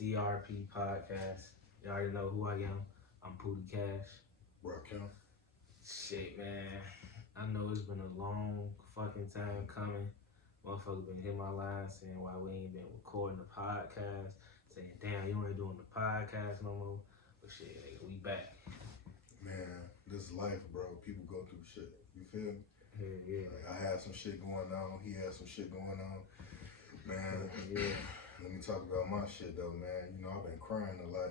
CRP podcast. You already know who I am. I'm Pooty Cash. Rock count. Shit, man. I know it's been a long fucking time coming. Motherfuckers been hitting my line saying why we ain't been recording the podcast. Saying, damn, you ain't doing the podcast no more. But shit, nigga, we back. Man, this life, bro. People go through shit. You feel me? Yeah. Like, I had some shit going on. He had some shit going on. Man, Yeah. let me talk about my shit, though, man. You know, I've been crying a lot.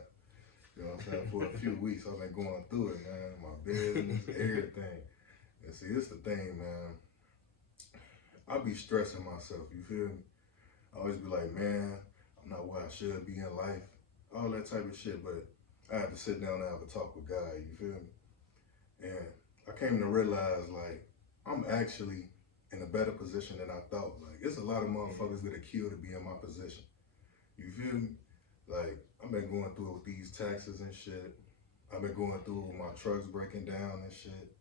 You know what I'm saying? For a few weeks, I've been going through it, man. My business, everything. And see, it's the thing, man. I be stressing myself, you feel me? I always be like, man, I'm not where I should be in life. All that type of shit, but I had to sit down and have a talk with God, you feel me? And I came to realize, like, I'm actually in a better position than I thought. Like, it's a lot of motherfuckers that are killed to be in my position. You feel me? Like, I've been going through it with these taxes and shit. I've been going through with my trucks breaking down and shit.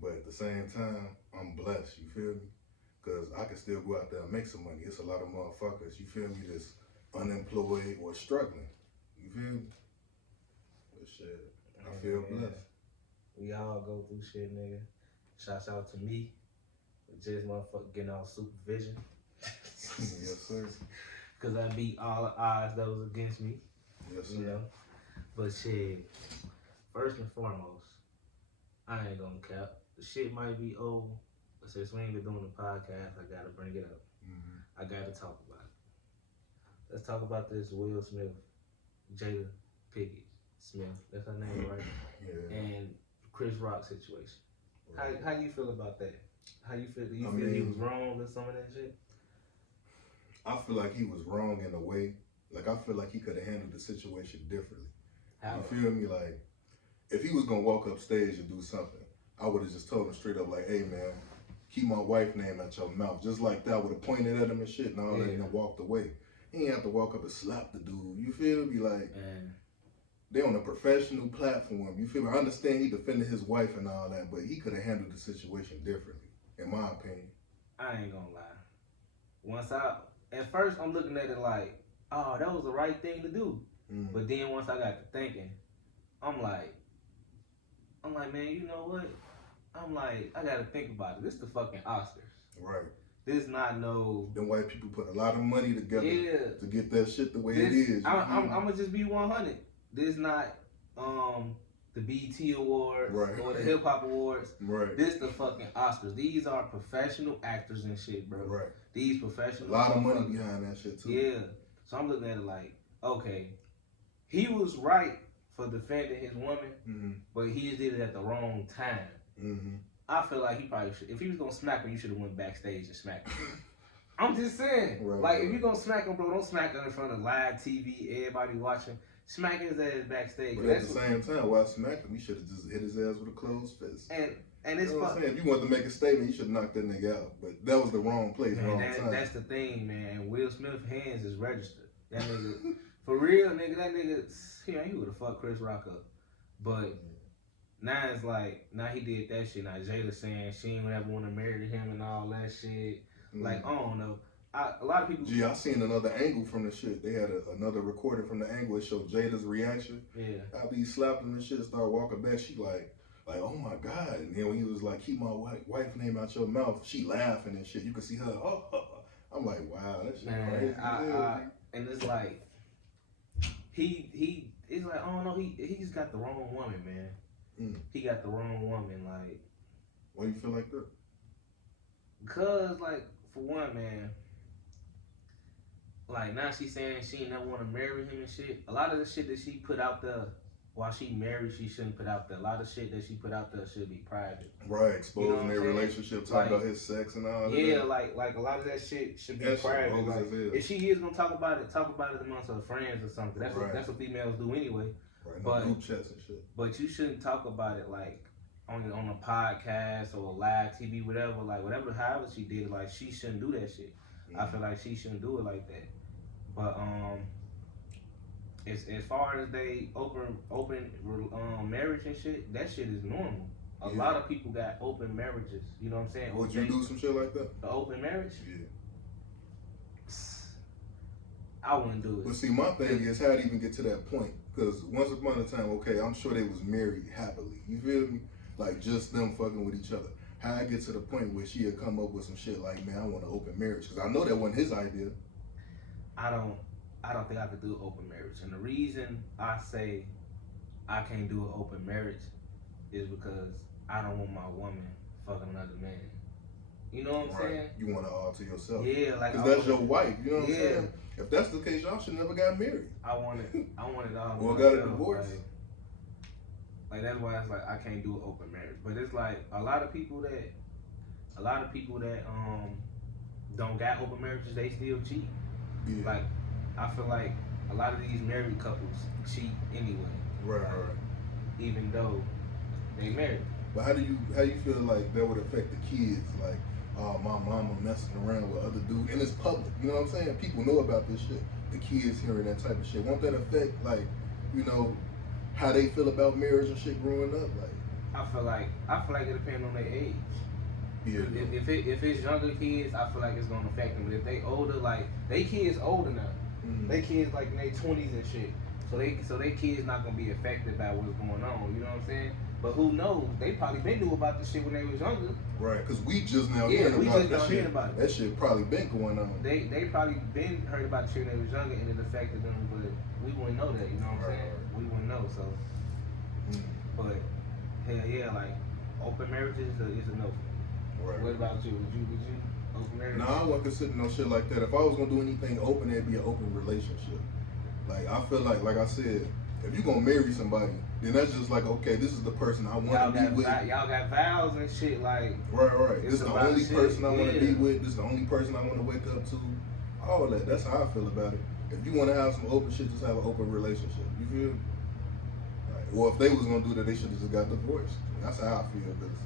But at the same time, I'm blessed, you feel me? Because I can still go out there and make some money. It's a lot of motherfuckers, you feel me, that's unemployed or struggling. You feel me? But shit, I feel blessed. We all go through shit, nigga. Shouts out to me. Just motherfucker getting all supervision. Yes, sir. Cause I beat all the odds that was against me. Yes, sir. You know? But shit, first and foremost, I ain't gonna cap. The shit might be old, but since we ain't been doing the podcast, I gotta bring it up. I gotta talk about it. Let's talk about this Will Smith, Jada Pinkett Smith. That's her name, right? Yeah. And Chris Rock situation. Right. How you feel about that? How you feel? Do you I feel he mean, was wrong with some of that shit? I feel like he was wrong in a way. Like, I feel like he could have handled the situation differently. How? You feel me? Like, if he was gonna walk up stage and do something, I would have just told him straight up, like, hey, man, keep my wife's name out your mouth. Just like that, would have pointed at him and shit and all that, and then walked away. He ain't have to walk up and slap the dude. You feel me? Like, they on a professional platform. You feel me? I understand he defended his wife and all that, but he could have handled the situation differently, in my opinion. I ain't gonna lie. At first I'm looking at it like, oh, that was the right thing to do. But then once I got to thinking, I'm like, man, you know what? I'm like, I gotta think about it. This the fucking Oscars. Right. This not no. Them white people put a lot of money together to get that shit the way it is. I'm gonna just be 100. This not the BET Awards or the Hip Hop Awards. Right. This the fucking Oscars. These are professional actors and shit, bro. Right. These professional. A lot of money behind that shit too. Yeah. So I'm looking at it like, okay, he was right for defending his woman, but he just did it at the wrong time. I feel like he probably should. If he was gonna smack her, you should have went backstage and smacked him. I'm just saying, if you gonna smack him, bro, don't smack him in front of live TV, everybody watching. Smack his ass backstage. But at the same time, while smacking him, he should have just hit his ass with a closed fist. And it's you know what I'm saying? If you wanted to make a statement, you should knock that nigga out. But that was the wrong place, wrong time. That's the thing, man. Will Smith's hands is registered. That nigga, for real, nigga, that nigga, he would have fucked Chris Rock up. But now it's like, now he did that shit. Now Jada saying she ain't ever want to marry him and all that shit. Like, I don't know. A lot of people. Gee, I seen another angle from the shit. They had another recording from the angle. It showed Jada's reaction. Yeah. After he slapped him and shit, started walking back, she like, oh my God. And then when he was like, keep my wife's name out your mouth, she laughing and shit. You can see her. I'm like, wow, that shit crazy. And it's like, it's like, I don't know, he just got the wrong woman, man. He got the wrong woman, like. Why you feel like that? Because, like, for one, man, like, now she's saying she never want to marry him and shit. A lot of the shit that she put out there while she married, she shouldn't put out there. A lot of shit that she put out there should be private. Right, exposing their relationship, talking about his sex and all that. Yeah, like a lot of that shit should be private. Like, if she is gonna talk about it amongst her friends or something. That's what females do anyway. Right, no group chats and shit. But you shouldn't talk about it like on a podcast or live TV, whatever. Like however she did it, like she shouldn't do that shit. I feel like she shouldn't do it like that. But as far as they open marriage and shit, that shit is normal. A lot of people got open marriages. You know what I'm saying? Would you do some shit like that? The open marriage? Yeah. I wouldn't do it. But see, my thing is how to even get to that point. Because once upon a time, okay, I'm sure they was married happily. You feel me? Like just them fucking with each other. How I get to the point where she had come up with some shit like, man, I want an open marriage. Because I know that wasn't his idea. I don't think I could do open marriage. And the reason I say I can't do an open marriage is because I don't want my woman fucking another man. You know what I'm saying? You want it all to yourself. Yeah, like because that's your wife. You know what I'm saying? If that's the case, y'all should never got married. I want it all. Or got a divorce. Like that's why it's like I can't do an open marriage. But it's like a lot of people that don't got open marriages, they still cheat. Yeah. Like I feel like a lot of these married couples cheat anyway. Right. Even though they married. But how you feel like that would affect the kids? Like, my mama messing around with other dudes, and it's public. You know what I'm saying? People know about this shit. The kids hearing that type of shit. Won't that affect, like, you know, how they feel about marriage and shit growing up? Like, I feel like it depends on their age. Yeah. If it's younger kids, I feel like it's gonna affect them. But if they older, like they kids older now, they kids like in their 20s and shit. So they kids not gonna be affected by what's going on. You know what I'm saying? But who knows? They probably been knew about this shit when they was younger. Right, because we just now hearing about it. That shit probably been going on. They probably been heard about the shit when they was younger and it affected them, but we wouldn't know that. You know what I'm saying? We wouldn't know. So, but hell yeah, like open marriages is a no. Right. What about you? Would you open marriage? No, I wouldn't consider no shit like that. If I was gonna do anything open, it'd be an open relationship. Like I feel like I said, if you gonna marry somebody, then that's just like, okay, this is the person I want to be with. Y'all got vows and shit, like. Right. This is the only person I want to be with. This is the only person I want to wake up to. All that. That's how I feel about it. If you want to have some open shit, just have an open relationship. You feel? Like, or if they was gonna do that, they should have just got divorced. That's how I feel. Cause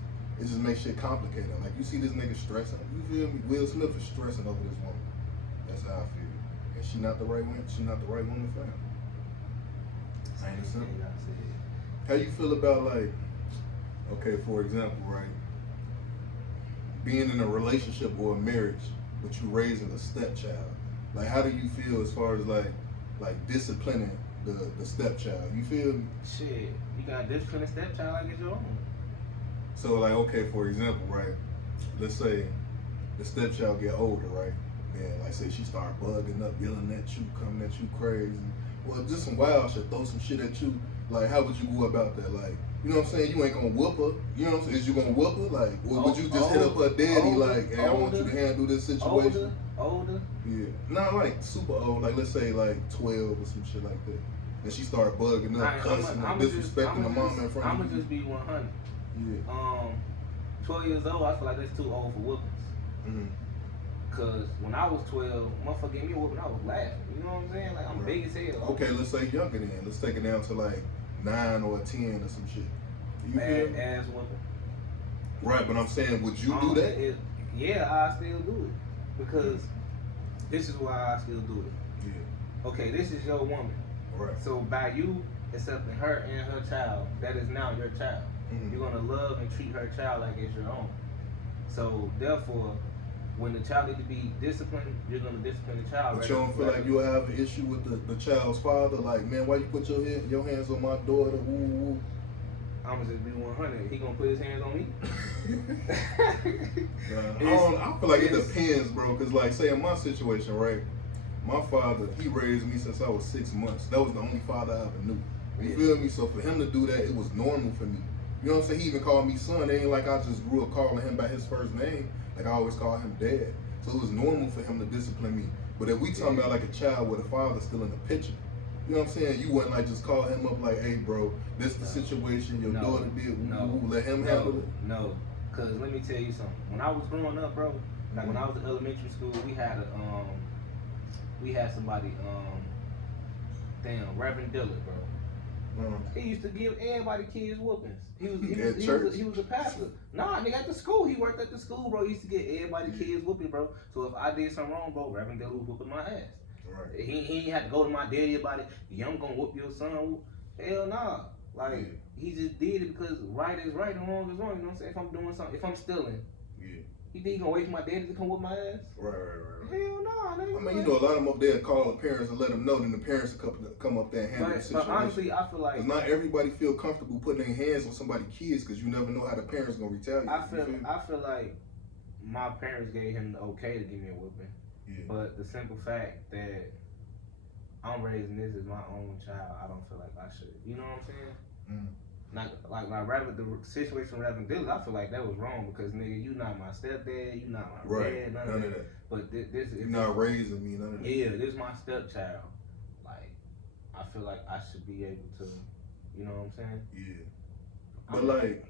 it just makes shit complicated. Like you see this nigga stressing. You feel me? Will Smith is stressing over this woman. That's how I feel. And she not the right one. She not the right woman for him. Ain't it simple? How you feel about, like, okay, for example, right, being in a relationship or a marriage, but you raising a stepchild? Like, how do you feel as far as like disciplining the stepchild? You feel me? Shit, you gotta discipline a stepchild like it's your own. So, like, okay, for example, right, let's say the stepchild get older, right, and like say she start bugging up, yelling at you, coming at you crazy, well, just some wild shit, throw some shit at you. Like, how would you go about that? Like, you know what I'm saying? You ain't gonna whoop her. You know what I'm saying? Is you gonna whoop her? Like, or would you just hit up her daddy like, hey, I want you to handle this situation? Older? Yeah. Not like super old. Like, let's say like 12 or some shit like that. And she started bugging up, cussing, and disrespecting the mom in front of you. I'ma just be 100. Yeah. 12 years old, I feel like that's too old for whoopings. Cause when I was 12, motherfucker gave me a whooping, I was laughing. You know what I'm saying? Like I'm big as hell. Okay, let's say younger then. Let's take it down to like 9 or 10 or some shit. You Bad ass whooping. Right, but I'm saying, would you do that? Yeah, I still do it. Because this is why I still do it. Yeah. Okay, this is your woman. Right. So by you accepting her and her child, that is now your child. You're gonna love and treat her child like it's your own. So therefore, when the child needs to be disciplined, you're gonna discipline the child. But you don't feel like you'll have an issue with the child's father? Like, man, why you put your hands on my daughter? Woo woo. I'ma just be 100. He gonna put his hands on me? I feel like it depends, bro. Cause like, say in my situation, right? My father, he raised me since I was 6 months. That was the only father I ever knew. You feel me? So for him to do that, it was normal for me. You know what I'm saying? He even called me son. It ain't like I just grew up calling him by his first name. Like I always call him dad. So it was normal for him to discipline me. But if we talking about like a child with a father still in the picture, you know what I'm saying? You wouldn't like just call him up like, hey bro, this is the situation your daughter did. Let him handle it. No, cause let me tell you something. When I was growing up, bro, like when I was in elementary school, we had somebody, Reverend Dillard, bro. He used to give everybody kids whoopings. He was a pastor. Nah, nigga, at the school. He worked at the school, bro. He used to get everybody kids whooping, bro. So if I did something wrong, bro, Reverend Dillard was whooping my ass. Right. He ain't had to go to my daddy about it. Yeah, I'm gonna whoop your son. Hell nah. Like he just did it because right is right and wrong is wrong. You know what I'm saying? If I'm doing something, if I'm stealing, You think he gonna wait for my daddy to come with my ass? Right. Hell no, nigga. I mean, you know, a lot of them up there call the parents and let them know, then the parents will come up there and handle the situation. But honestly, I feel like... Because not everybody feel comfortable putting their hands on somebody's kids because you never know how the parents gonna retaliate. I feel like my parents gave him the okay to give me a whooping. Yeah. But the simple fact that I'm raising this as my own child, I don't feel like I should. You know what I'm saying? Mm. Like the situation with Reverend Dillon, I feel like that was wrong because nigga, you not my stepdad, you not my dad, none of that. But this is... You're not raising me, none of that. Yeah, this is my stepchild. Like, I feel like I should be able to, you know what I'm saying? Yeah. But like,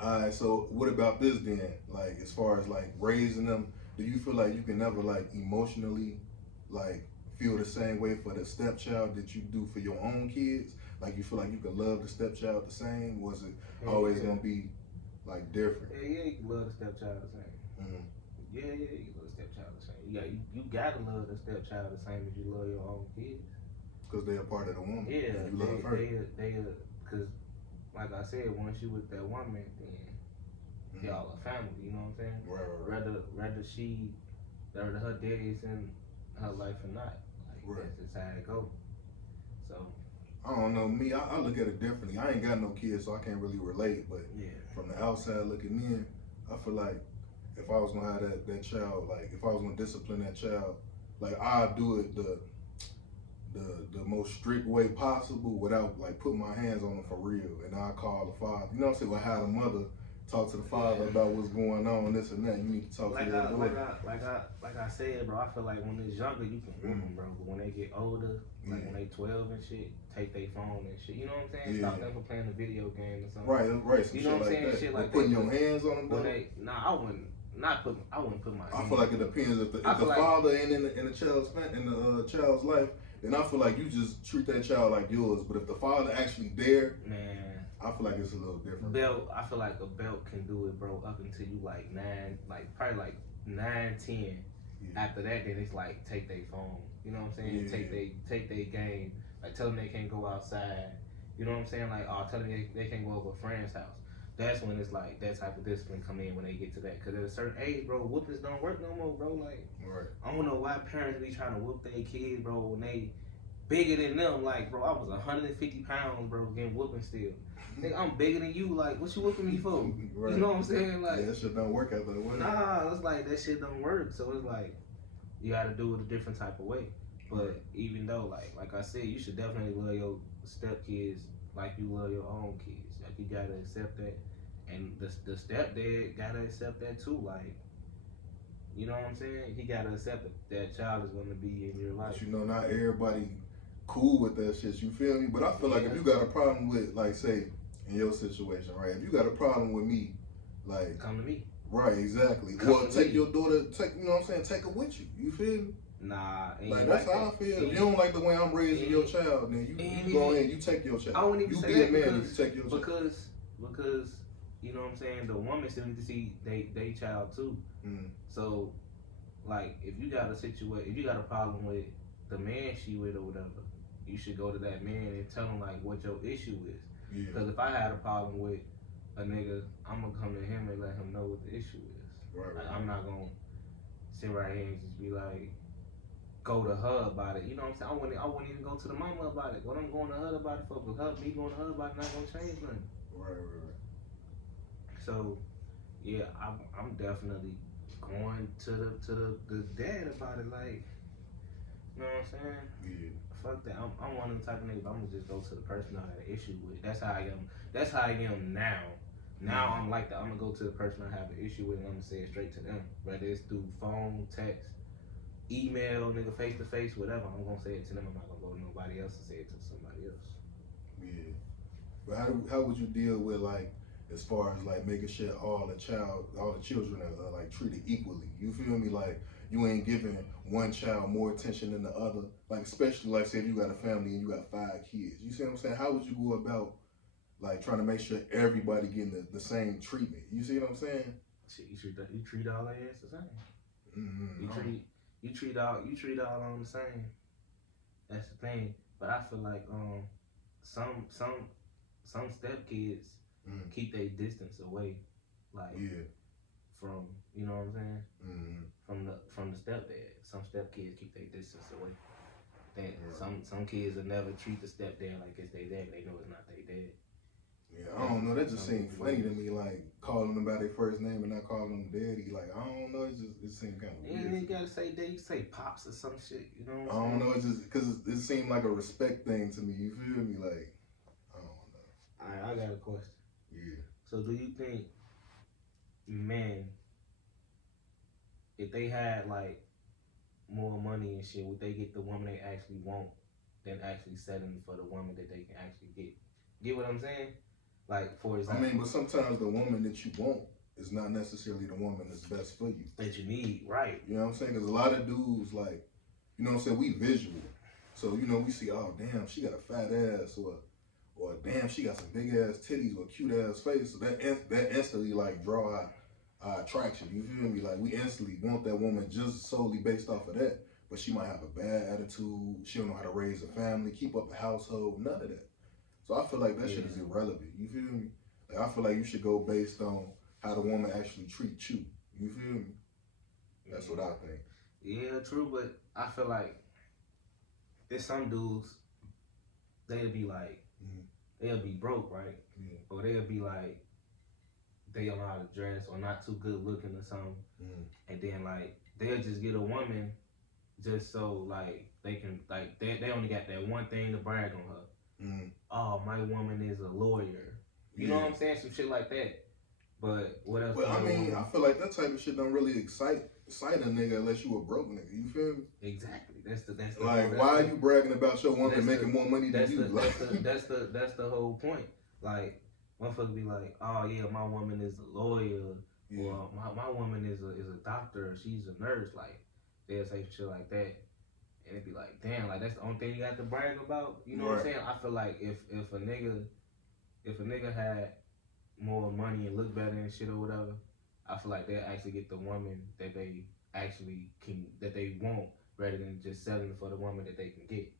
alright, so what about this then? Like, as far as like raising them, do you feel like you can never like emotionally like feel the same way for the stepchild that you do for your own kids? Like, you feel like you could love the stepchild the same? Was it always gonna be like different? Yeah, you can love the stepchild the same. Mm-hmm. Yeah, you can love the stepchild the same. You gotta love the stepchild the same as you love your own kids. Because they're a part of the woman. Yeah, you love her. Because like I said, once you with that woman, then y'all a family. You know what I'm saying? Right. Whether her daddy's in her life or not. Like, that's just how it goes. So. I don't know, me, I look at it differently. I ain't got no kids, so I can't really relate, but from the outside looking in, I feel like if I was gonna have that child, like if I was gonna discipline that child, like I'd do it the most strict way possible without like putting my hands on them for real. And I call the father, you know what I'm saying, like how the mother talk to the father about what's going on, this and that. You need to talk to your daughter. Like I said, bro, I feel like when they're younger, you can whoop them, bro. But when they get older, like when they 12 and shit, take their phone and shit. You know what I'm saying? Stop them from playing a video game or something. Right. Some you know what I'm saying? That. Shit like putting your hands on them, though? I wouldn't put my hands. I feel like it depends. If the father ain't in the child's life, then I feel like you just treat that child like yours. But if the father actually there, man, I feel like it's a little different. I feel like a belt can do it, bro, up until you like 9, probably like 9, 10. Yeah. After that, then it's like take their phone. You know what I'm saying? Yeah. Take their game. Like tell them they can't go outside. You know what I'm saying? Like tell them they can't go over a friend's house. That's when it's like that type of discipline come in when they get to that. Cause at a certain age, bro, whoopings don't work no more, bro. Like I don't know why parents be trying to whoop their kids, bro, when they bigger than them. Like, bro, I was 150 pounds, bro, getting whooping still. Nigga, I'm bigger than you. Like, what you whooping me for? You know what I'm saying? Like, that shit don't work out that way. Nah, it's like that shit don't work. So it's like you got to do it a different type of way. But even though, like I said, you should definitely love your stepkids like you love your own kids. Like you gotta accept that, and the stepdad gotta accept that too. Like, you know what I'm saying? He gotta accept that child is gonna be in your life. But you know, not everybody cool with that shit. You feel me? But I feel like if you got a problem with, like, say, in your situation, right? If you got a problem with me, like, come to me. Right, exactly. Well, take your daughter, you know what I'm saying? Take her with you. You feel me? Nah, like that's how I feel. If you don't like the way I'm raising your child, then you go ahead and you take your child. I wouldn't even say that man if you take your child. Because you know what I'm saying, the woman still need to see they child too. So like if you got a problem with the man she with or whatever, you should go to that man and tell him like what your issue is. Because if I had a problem with a nigga, I'm gonna come to him and let him know what the issue is. Right. Like, I'm not gonna sit right here and just be like, go to her about it. You know what I'm saying? I wouldn't even go to the mama about it. What I'm going to her about it for? Because me going to her about it not gonna change nothing. Right. So, yeah, I'm definitely going to the dad about it. Like, you know what I'm saying? Yeah. Fuck that. I'm one of the type of niggas. I'm gonna just go to the person I had an issue with. That's how I am. That's how I am now. Now I'm like that. I'm gonna go to the person I have an issue with, and I'm gonna say it straight to them. Whether it's through phone, text, email, nigga, face to face, whatever. I'm gonna say it to them. I'm not gonna go to nobody else and say it to somebody else. Yeah. But how would you deal with, like, as far as like making sure all the children are like treated equally? You feel me? Like you ain't giving one child more attention than the other. Like especially like say if you got a family and you got 5 kids. You see what I'm saying? How would you go about like trying to make sure everybody getting the same treatment? You see what I'm saying? You treat all their ass the same. Mm-hmm. You treat all of them the same. That's the thing. But I feel like some stepkids keep their distance away. Like from, you know what I'm saying? From the stepdad. Some stepkids keep their distance away. Some kids will never treat the stepdad like it's their dad. They know it's not their dad. Yeah, I don't know. That just seemed funny to me, like calling them by their first name and not calling them daddy. Like, I don't know. It seemed kind of weird. And you gotta say daddy, you say pops or some shit. You know what I I'm saying? don't know. It's just because it seemed like a respect thing to me. You feel me? Like, I don't know. Alright, I got a question. Yeah. So do you think men, if they had like more money and shit, would they get the woman they actually want than actually settling for the woman that they can actually get? Get what I'm saying? Like, for example, I mean, but sometimes the woman that you want is not necessarily the woman that's best for you. That you need, right? You know what I'm saying? Because a lot of dudes, like, you know what I'm saying, we visual. So, you know, we see, oh, damn, she got a fat ass, or damn, she got some big ass titties or cute ass face. So that instantly, like, draw our attraction. You feel me? Like, we instantly want that woman just solely based off of that. But she might have a bad attitude. She don't know how to raise a family, keep up a household, none of that. So I feel like that shit is irrelevant. You feel me? Like, I feel like you should go based on how the woman actually treats you. You feel me? That's what I think. Yeah, true, but I feel like there's some dudes, they'll be like, they'll be broke, right? Yeah. Or they'll be like, they don't know how to dress or not too good looking or something. And then like, they'll just get a woman just so like, they can, like, they only got that one thing to brag on her. Oh, my woman is a lawyer. You know what I'm saying? Some shit like that. But what else? Well, I mean, I feel like that type of shit don't really excite a nigga unless you a broke nigga. You feel me? Exactly. That's the like, why are you bragging about your woman making more money than you? That's the whole point. Like, motherfucker be like, oh yeah, my woman is a lawyer, or my woman is a doctor, she's a nurse. Like, they'll say shit like that, and it'd be like, damn, like that's the only thing you got to brag about. You know what I'm saying? I feel like if a nigga had more money and look better and shit or whatever, I feel like they'll actually get the woman that they actually that they want, rather than just settling for the woman that they can get.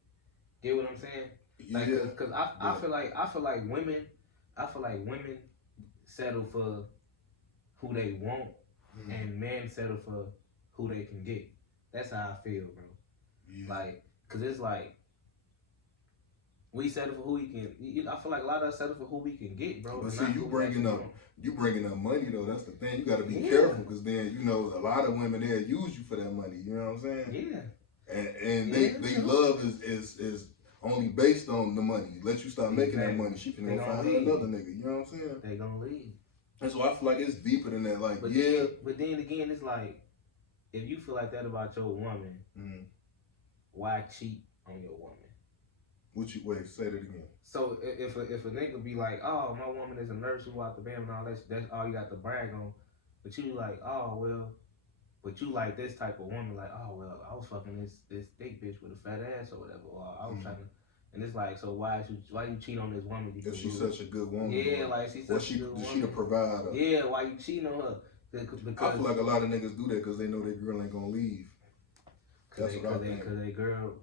Get what I'm saying? Like, cause I feel like women settle for who they want, and men settle for who they can get. That's how I feel, bro. Yeah. Like, cause it's like, we settle for who we can. I feel like a lot of us settle for who we can get, bro. But see, you bringing up money though. That's the thing. You got to be careful, because then you know a lot of women they'll use you for that money. You know what I'm saying? Yeah. And they love is only based on the money. Let you start making that money, she can go find another nigga. You know what I'm saying? They gonna leave. And so I feel like it's deeper than that. Like, but then again, it's like, if you feel like that about your woman, why cheat on your woman? Say that again. So if a nigga be like, oh, my woman is a nurse who out the band and all that, that's all you got to brag on. But you like, oh well, but you like this type of woman, like, oh well, I was fucking this thick bitch with a fat ass or whatever, or I was trying to, and it's like, so why you cheat on this woman? Because she's such a good woman. Yeah, like she's such a good woman. She the provider. Yeah, why you cheating on her? Because I feel like a lot of niggas do that because they know their girl ain't gonna leave. That's what I think. Because they girl.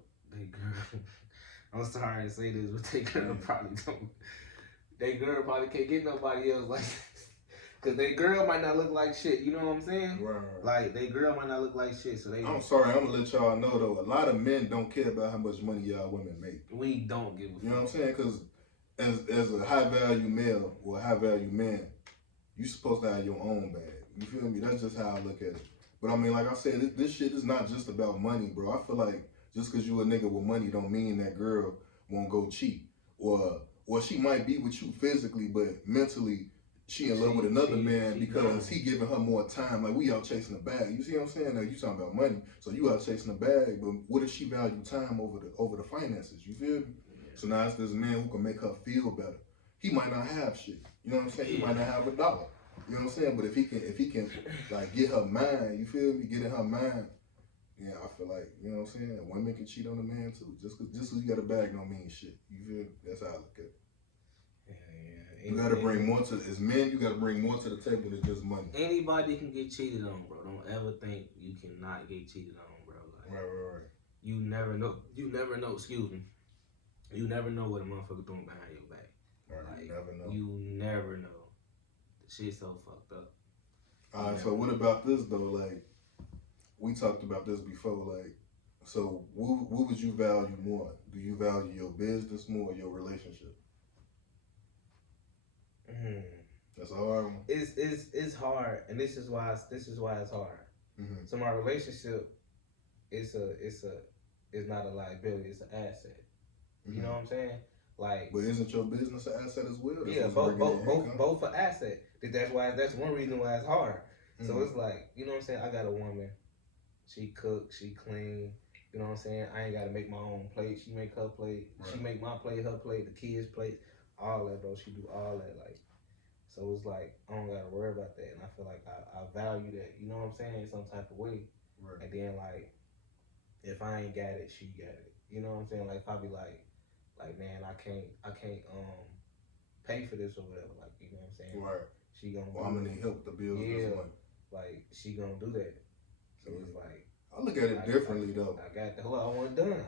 I'm sorry to say this, but they girl probably don't. They girl probably can't get nobody else like this. Cause they girl might not look like shit. You know what I'm saying? Right. Like they girl might not look like shit. So I'm sorry. I'm gonna let y'all know though. A lot of men don't care about how much money y'all women make. We don't give a fuck. You know what I'm saying? Cause as a high value male or a high value man, you supposed to have your own bag. You feel me? That's just how I look at it. But I mean, like I said, this shit is not just about money, bro. I feel like just because you a nigga with money don't mean that girl won't go cheat. Or she might be with you physically, but mentally she in love with another man because he giving her more time. Like, we out chasing the bag. You see what I'm saying? Now, you talking about money, so you out chasing the bag, but what if she value time over the finances? You feel me? Yeah. So now it's this man who can make her feel better. He might not have shit. You know what I'm saying? He might not have $1. You know what I'm saying? But if he can like get her mind, you feel me? Get in her mind. Yeah, I feel like, you know what I'm saying? Women can cheat on a man too. Just cause you got a bag don't mean shit. You feel me? That's how I look at it. Yeah. You gotta bring more to, as men, you gotta bring more to the table than just money. Anybody can get cheated on, bro. Don't ever think you cannot get cheated on, bro. Like, right. You never know, excuse me. You never know what a motherfucker doing behind your back. Right, like, you never know. You never know. The shit's so fucked up. All right, so what about this though? Like, we talked about this before. Like, so what would you value more? Do you value your business more or your relationship? That's a hard one. It's hard, and this is why it's hard. So my relationship, it's not a liability. It's an asset. You know what I'm saying? Like, but isn't your business an asset as well? Yeah, both an asset. That's one reason why it's hard. So it's like, you know what I'm saying? I got a woman. She cooks, she clean. You know what I'm saying? I ain't gotta make my own plate. She make her plate. Right. She make my plate, her plate, the kids' plate, all that, bro. She do all that, like. So it's like I don't gotta worry about that, and I feel like I value that. You know what I'm saying? In some type of way. Right. And then like, if I ain't got it, she got it. You know what I'm saying? Like if I be like man, I can't pay for this or whatever. Like, you know what I'm saying? Right. She gonna. Well, I'm gonna need help to build this one. Like she gonna do that. So it's like. I look at it differently though. I got the hold on, I wasn't done.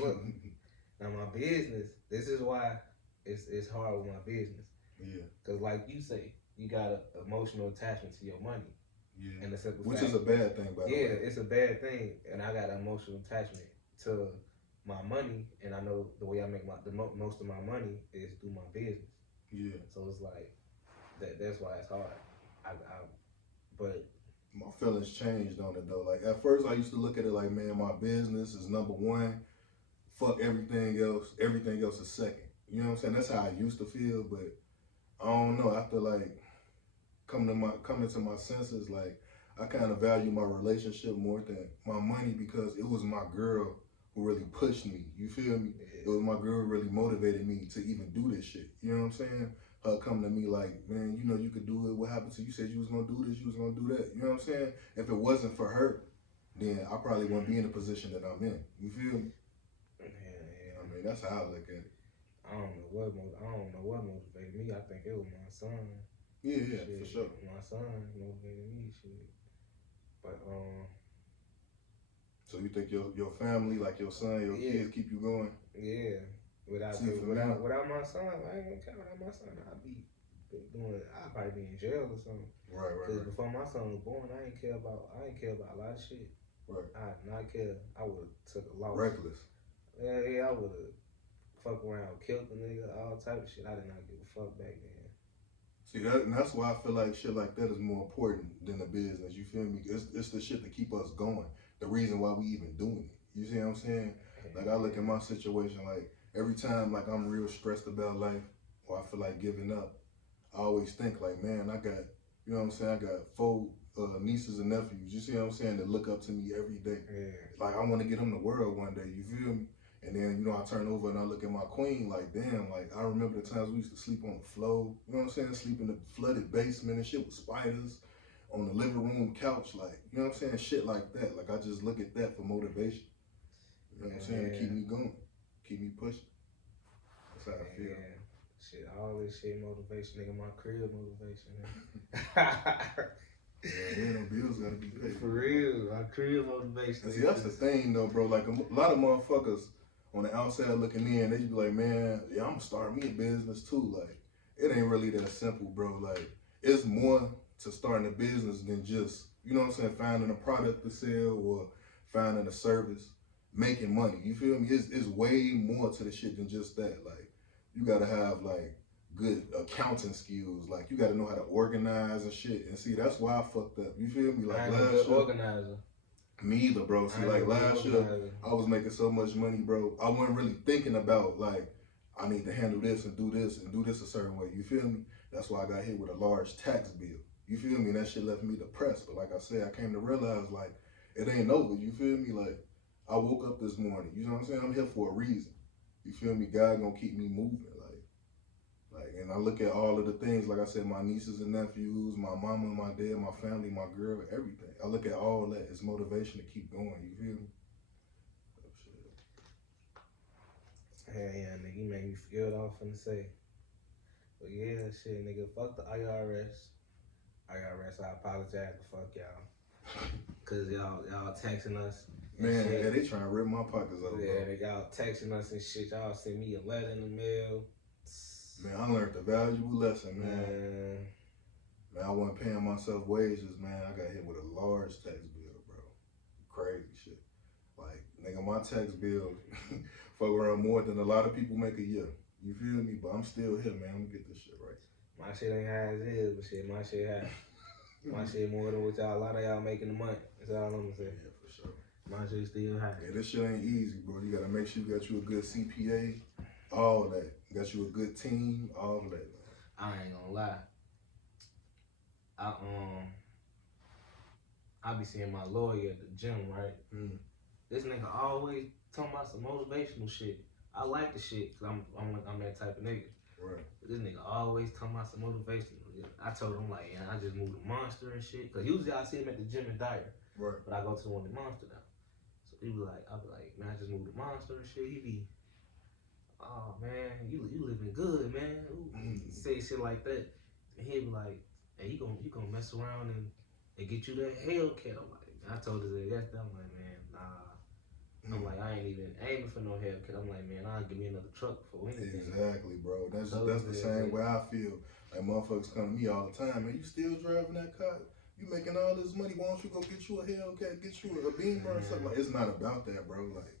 Look, now my business. This is why it's hard with my business. Yeah. Cause like you say, you got an emotional attachment to your money. Yeah. And the simple which fact, is a bad thing, by the way. Yeah, it's a bad thing, and I got an emotional attachment to my money, and I know the way I make most of my money is through my business. Yeah. So it's like that's why it's hard. But my feelings changed on it though. Like at first I used to look at it like, man, my business is number one. Fuck everything else. Everything else is second. You know what I'm saying? That's how I used to feel, but I don't know. After like coming to my senses, like I kind of value my relationship more than my money because it was my girl who really pushed me. You feel me? It was my girl who really motivated me to even do this shit. You know what I'm saying? Her come to me like, man, you know you could do it. What happened to you? You said you was gonna do this, you was gonna do that. You know what I'm saying? If it wasn't for her, then I probably wouldn't be in the position that I'm in. You feel me? Yeah. I mean, that's how I look at it. I don't know what motivated me. I think it was my son. Yeah, shit, for sure. My son motivated me, shit. But So you think your family, like your son, your kids, keep you going? Yeah. Without my son, I ain't gonna care. Without my son, I'd probably be in jail or something. Right. Because before my son was born, I ain't care about a lot of shit. Right. I did not care. I would have took a loss. Reckless. Yeah, I would have fucked around, killed the nigga, all type of shit. I did not give a fuck back then. See, and that's why I feel like shit like that is more important than the business. You feel me? It's the shit to keep us going. The reason why we even doing it. You see what I'm saying? Like I look at my situation like. Every time, like, I'm real stressed about life or I feel like giving up, I always think, like, man, I got, you know what I'm saying, I got 4 nieces and nephews, you see what I'm saying, that look up to me every day. Yeah. Like, I want to get them the world one day, you feel me? And then, you know, I turn over and I look at my queen, like, damn, like, I remember the times we used to sleep on the floor, you know what I'm saying, sleep in the flooded basement and shit with spiders on the living room couch, like, you know what I'm saying, shit like that. Like, I just look at that for motivation, you know what I'm saying, to keep me going. Keep me pushing. That's how I feel. Yeah. Shit, all this shit motivation, nigga. My career motivation, yeah, them bills gotta be paid. For real, my career motivation. And see, that's the thing though, bro. Like a lot of motherfuckers on the outside looking in, they just be like, man, yeah, I'm gonna start me a business too. Like, it ain't really that simple, bro. Like, it's more to starting a business than just, you know what I'm saying, finding a product to sell or finding a service. Making money, you feel me? It's way more to the shit than just that. Like, you gotta have like good accounting skills. Like, you gotta know how to organize and shit. And see, that's why I fucked up. You feel me? Like I ain't a good organizer. Me either, bro. See, like last year, I was making so much money, bro. I wasn't really thinking about like I need to handle this and do this a certain way. You feel me? That's why I got hit with a large tax bill. You feel me? And that shit left me depressed. But like I said, I came to realize like it ain't over. You feel me? Like. I woke up this morning, you know what I'm saying? I'm here for a reason. You feel me? God gonna keep me moving, like, and I look at all of the things, like I said, my nieces and nephews, my mama, my dad, my family, my girl, everything. I look at all of that as motivation to keep going, you feel me? Oh, shit. Hell yeah, nigga, you made me forget what I was finna say. But yeah, shit, nigga, fuck the IRS. I apologize to fuck y'all. Cause y'all taxing us. Man, yeah, they trying to rip my pockets up, yeah, bro. Y'all texting us and shit. Y'all send me a letter in the mail. Man, I learned a valuable lesson, man. Man, I wasn't paying myself wages, man. I got hit with a large tax bill, bro. Crazy shit. Like, nigga, my tax bill fuck around more than a lot of people make a year. You feel me? But I'm still here, man. I'm gonna get this shit right. My shit ain't high as hell, but shit, my shit high. My shit more than what y'all, a lot of y'all making the month. That's all I'm gonna say. Yeah, for sure. My shit still high. Yeah, this shit ain't easy, bro. You gotta make sure you got you a good CPA, all that. Got you a good team, all of that. I ain't gonna lie. I be seeing my lawyer at the gym, right? Mm. This nigga always talking about some motivational shit. I like the shit, cause I'm that type of nigga. Right. But this nigga always talking about some motivational. I told him like, yeah, I just moved to Monster and shit. Cause usually I see him at the gym in Dyer. Right. But I go to the one in Monster now. So he be like, I be like, man, I just moved to Monster and shit. He be, oh man, you living good, man. Say shit like that. And he be like, hey, you gonna mess around and get you that Hellcat. I'm like, I told her that yesterday. I'm like, man, nah. I'm like, I ain't even aiming for no Hellcat. I'm like, man, I'll give me another truck for anything. Exactly, bro. That's the same way I feel. Like, motherfuckers come to me all the time, man, you still driving that car? You making all this money, why don't you go get you a Hellcat, get you a Beamer or something? Like, it's not about that, bro. Like,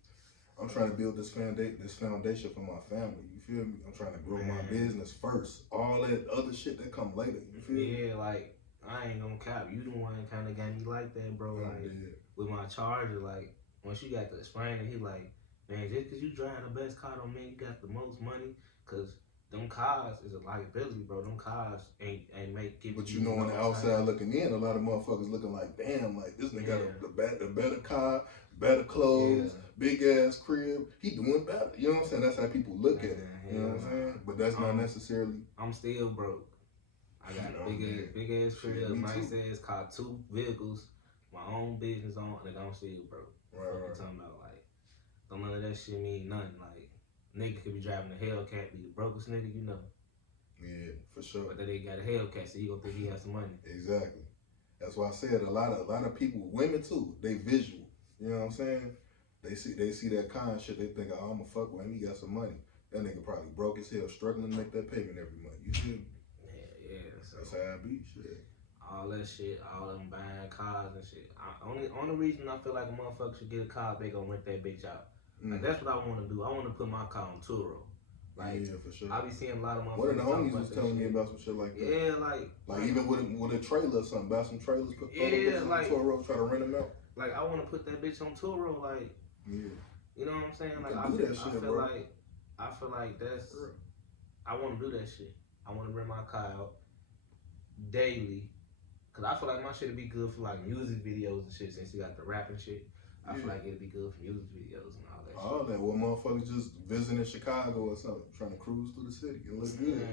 I'm trying to build this foundation for my family. You feel me? I'm trying to grow my business first. All that other shit that come later. You feel me? Yeah, like, I ain't gonna cap. You the one kind of got me like that, bro. Like, with my Charger, like, once you got to explain it, he like, man, just because you driving the best car don't mean you got the most money. Because them cars is a liability, bro. Them cars ain't But you know, on the outside looking in, a lot of motherfuckers looking like, damn, like this nigga got the better car, better clothes, big ass crib. He doing better. You know what I'm saying? That's how people look at it. You know what I'm saying? But that's not necessarily. I'm still broke. I got a big ass crib, nice ass car, 2 vehicles, my own business on, and I'm still broke. Right. Talking about like, don't none of that shit mean nothing. Like, nigga could be driving a Hellcat, be the brokest nigga you know. Yeah, for sure. But then they got a Hellcat, so you gonna think he has some money. Exactly. That's why I said a lot of people, women too, they visual. You know what I'm saying? They see that car and shit, they think, oh, I'ma fuck with him, he got some money. That nigga probably broke as hell, struggling to make that payment every month. You feel me? Yeah. So that's how I be, shit. All that shit, all them buying cars and shit. Only reason I feel like a motherfucker should get a car, they gonna rent that bitch out. Like, that's what I want to do. I want to put my car on Turo. Like, yeah, for sure. I be seeing a lot of motherfuckers. One of the homies was telling me about some shit like that. Yeah, like even with a trailer or something, buy some trailers, put them on Turo, try to rent them out. Like, I want to put that bitch on Turo, like, yeah. You know what I'm saying? Like, I feel like that's, I want to do that shit. I want to rent my car out daily. Cause I feel like my shit would be good for like music videos and shit, since you got the rapping shit. I feel like it'd be good for music videos and all that shit. All that. Well, motherfuckers just visiting Chicago or something, trying to cruise through the city and look good.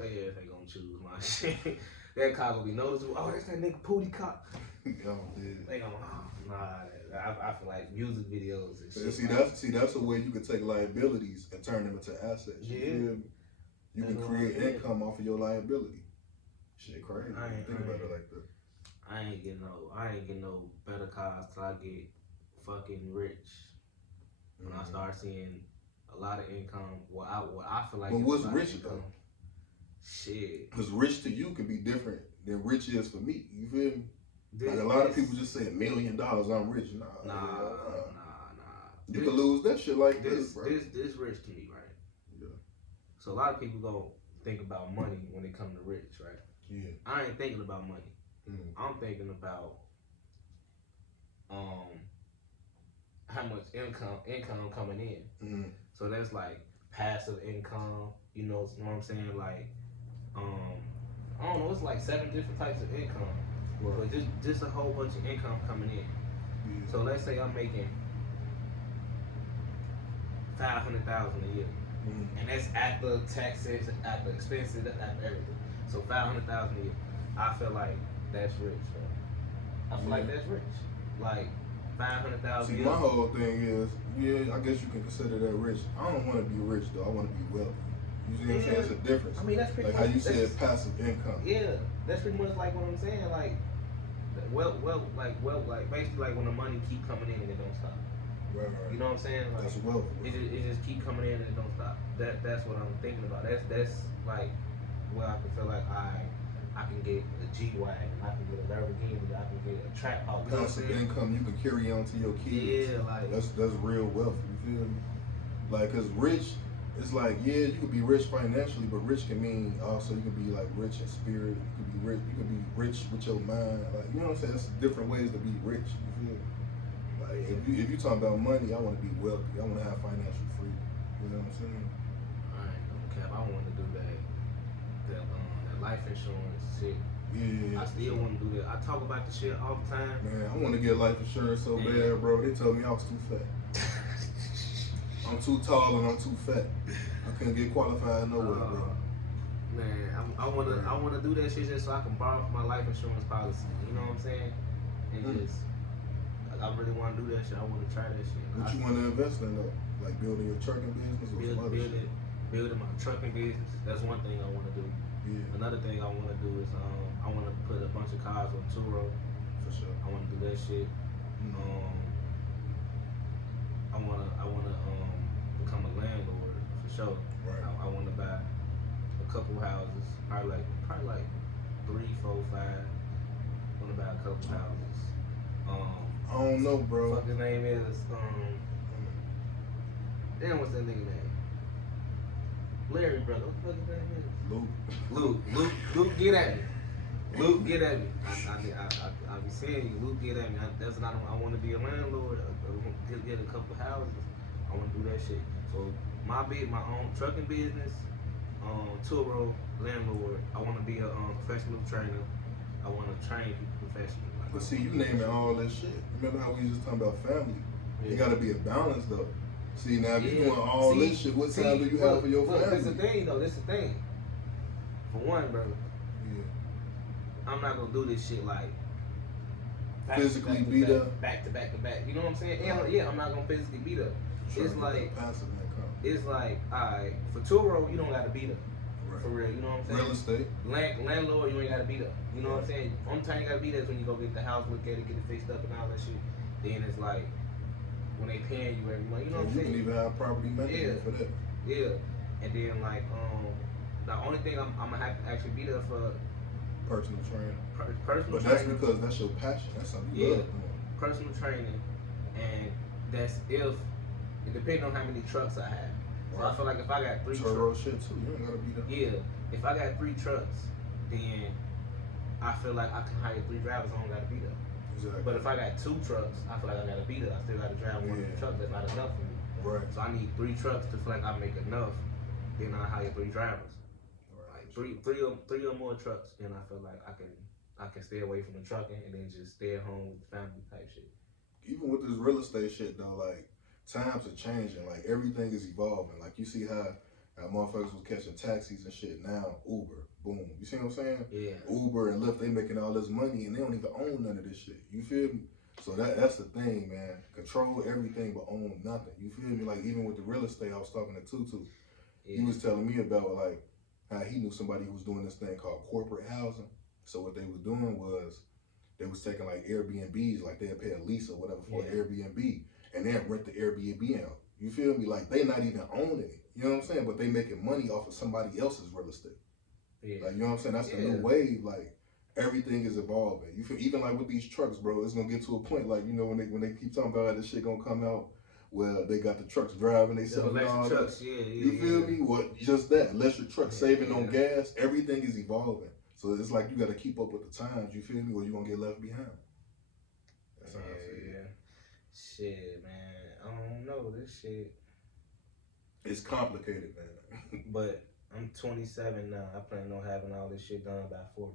Yeah, they gonna choose my shit. That car gonna be noticeable. Oh, that's that nigga Pootie cop. They gonna, I feel like music videos and shit. See, that's a way you can take liabilities and turn them into assets. You feel me? You can create income off of your liability. Shit crazy. Think about it like that. I ain't getting no better cars till I get fucking rich. When I start seeing a lot of income, what I feel like. But what's rich though? Shit. Because rich to you can be different than rich is for me. You feel me? Like a lot of people just say $1 million, I'm rich. Nah. You can lose that shit like this, bro. This rich to me, right? Yeah. So a lot of people go think about money when they come to rich, right? Yeah. I ain't thinking about money. I'm thinking about how much income coming in. So that's like passive income, you know what I'm saying? Like I don't know, it's like 7 different types of income. But just a whole bunch of income coming in. Yeah. So let's say I'm making $500,000 a year. And that's after taxes, after expenses, after everything. So $500,000 a year. I feel like that's rich, bro. I feel like that's rich. Like $500,000. See, my whole thing is, I guess you can consider that rich. I don't want to be rich though. I want to be wealthy. You see what I'm saying? It's a difference. I mean, that's pretty like much how you said passive income. Yeah, that's pretty much like what I'm saying. Like like basically like when the money keep coming in and it don't stop. Right. You know what I'm saying? Like, that's wealth. It just keep coming in and it don't stop. That's what I'm thinking about. That's like where I can feel like I can get a G-Wagon, I can get a Lamborghini, I can get a trap house. Passive income you can carry on to your kids. Yeah, like that's real wealth. You feel me? Like, cause rich, it's like, yeah, you could be rich financially, but rich can mean also you could be like rich in spirit. You could be rich. You could be rich with your mind. Like, you know what I'm saying? There's different ways to be rich. You feel me? Like, if you talking about money, I want to be wealthy. I want to have financial freedom. You know what I'm saying? I ain't gonna cap. I want to do that life insurance shit. Yeah. I still want to do that. I talk about the shit all the time. Man, I want to get life insurance so bad, bro. They told me I was too fat. I'm too tall and I'm too fat. I couldn't get qualified nowhere, bro. Man, I wanna do that shit just so I can borrow for my life insurance policy. You know what I'm saying? And just, I really want to do that shit. I want to try that shit. What you want to invest in though? Like building your trucking business or some other shit? Building my trucking business. That's one thing I want to do. Yeah. Another thing I want to do is I want to put a bunch of cars on Turo. For sure. I want to do that shit. I wanna become a landlord for sure. Right. I want to buy a couple houses, probably like 3, 4, 5. I want to buy a couple houses. I don't know, bro. Fuck his name is damn, what's that nigga name? Larry, brother. What the fuck his name is? Luke, get at me. Luke, get at me. I be saying you, Luke, get at me. That's what I want to be a landlord. Get a couple houses. I want to do that shit. So my own trucking business, Turo, landlord. I want to be a professional trainer. I want to train people professionally. But see, you naming all this shit. Remember how we was just talking about family? Yeah. It got to be a balance though. See, now if you're doing all this shit, what time do you have for your family? This the thing though. This the thing. For one, brother. Yeah. I'm not gonna do this shit like physically beat up, back to back. You know what I'm saying? Yeah, I'm not gonna physically beat up. It's like, alright, for Turo, you don't gotta beat up. Right. For real, you know what I'm saying? Real estate. Landlord, you ain't gotta beat up. You know what I'm saying? Only time you gotta beat up is when you go get the house, look at it, get it fixed up and all that shit. Then it's like, when they paying you every month, you know what I'm saying? You can even have property management for that. Yeah. And then like, the only thing I'm gonna have to actually beat up for personal training. Personal training. But that's because that's your passion. That's something you love doing. Personal training, and that's if it depends on how many trucks I have. So I feel like if I got 3 trucks, shit too. You ain't gotta be done. Yeah, if I got 3 trucks, then I feel like I can hire 3 drivers. I don't gotta beat up. Exactly. But if I got 2 trucks, I feel like I gotta beat up. I still gotta drive one of the trucks. That's not enough for me. Right. So I need 3 trucks to feel like I make enough. Then I hire 3 drivers. Like three or more trucks. Then I feel like I can stay away from the trucking and then just stay at home with the family type shit. Even with this real estate shit though, like times are changing. Like everything is evolving. Like you see how motherfuckers was catching taxis and shit. Now Uber, boom. You see what I'm saying? Yeah. Uber and Lyft, they making all this money and they don't even own none of this shit. You feel me? So that's the thing, man. Control everything but own nothing. You feel me? Like even with the real estate, I was talking to Tutu. Yeah. He was telling me about like how he knew somebody who was doing this thing called corporate housing. So what they was doing was they was taking like Airbnbs, like they'd pay a lease or whatever for an Airbnb, and they'd rent the Airbnb out. You feel me? Like they not even owning it. You know what I'm saying? But they making money off of somebody else's real estate. Yeah. Like, you know what I'm saying? That's the new wave. Like everything is evolving. You feel even like with these trucks, bro, it's gonna get to a point like, you know, when they keep talking about how this shit gonna come out, well, they got the trucks driving, they selling all trucks, that. You feel me? What just that electric truck saving on gas, everything is evolving. So it's like you gotta keep up with the times, you feel me, or you're gonna get left behind. That's how I see it. Shit, man. I don't know. This shit. It's complicated, man. But I'm 27 now. I plan on having all this shit done by 40.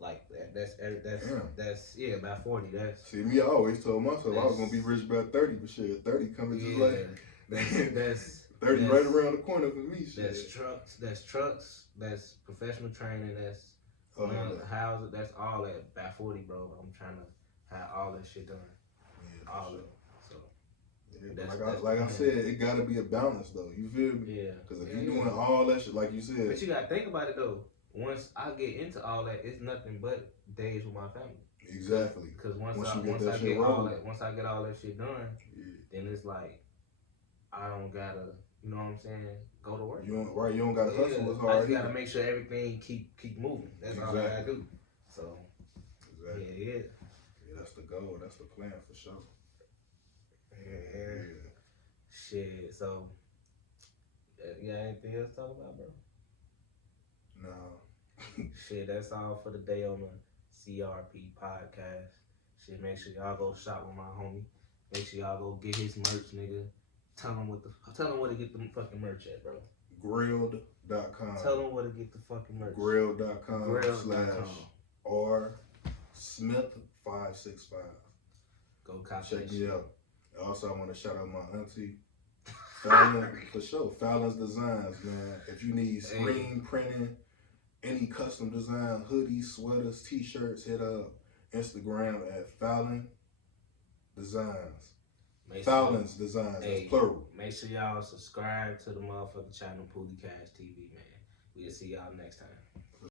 Like that's by 40. That's see me. I always told myself I was gonna be rich by 30, but shit, 30 coming just like that's 30 right around the corner for me. Shit. That's trucks. That's professional training. That's houses. That's all that by 40, bro. I'm trying to have all that shit done. Yeah, all of it. So. Like I said, it gotta be a balance though. You feel me? Yeah. Because if you're doing all that shit, like you said. But you gotta think about it though. Once I get into all that, it's nothing but days with my family. Exactly. Because once I get all that shit done, then it's like I don't gotta You know what I'm saying? Go to work. You don't gotta hustle as hard. I just gotta make sure everything keep moving. That's all I gotta do. So yeah. That's the goal. That's the plan for sure. Yeah. Shit. So you got anything else to talk about, bro? No. Shit, that's all for the day on the CRP podcast. Shit, make sure y'all go shop with my homie. Make sure y'all go get his merch, nigga. Tell him where to get the fucking merch at, bro. Grilled.com. Tell him where to get the fucking merch. Grilled.com/R Smith 565. Go copy. Check me out. Also, I want to shout out my auntie, Fallon, for sure. Fallon's Designs, man. If you need screen printing, any custom design, hoodies, sweaters, t-shirts, hit up Instagram at Fallon Designs. Fallon's Designs, that's plural. Make sure y'all subscribe to the motherfucking channel, Poolie Cash TV, man. We'll see y'all next time.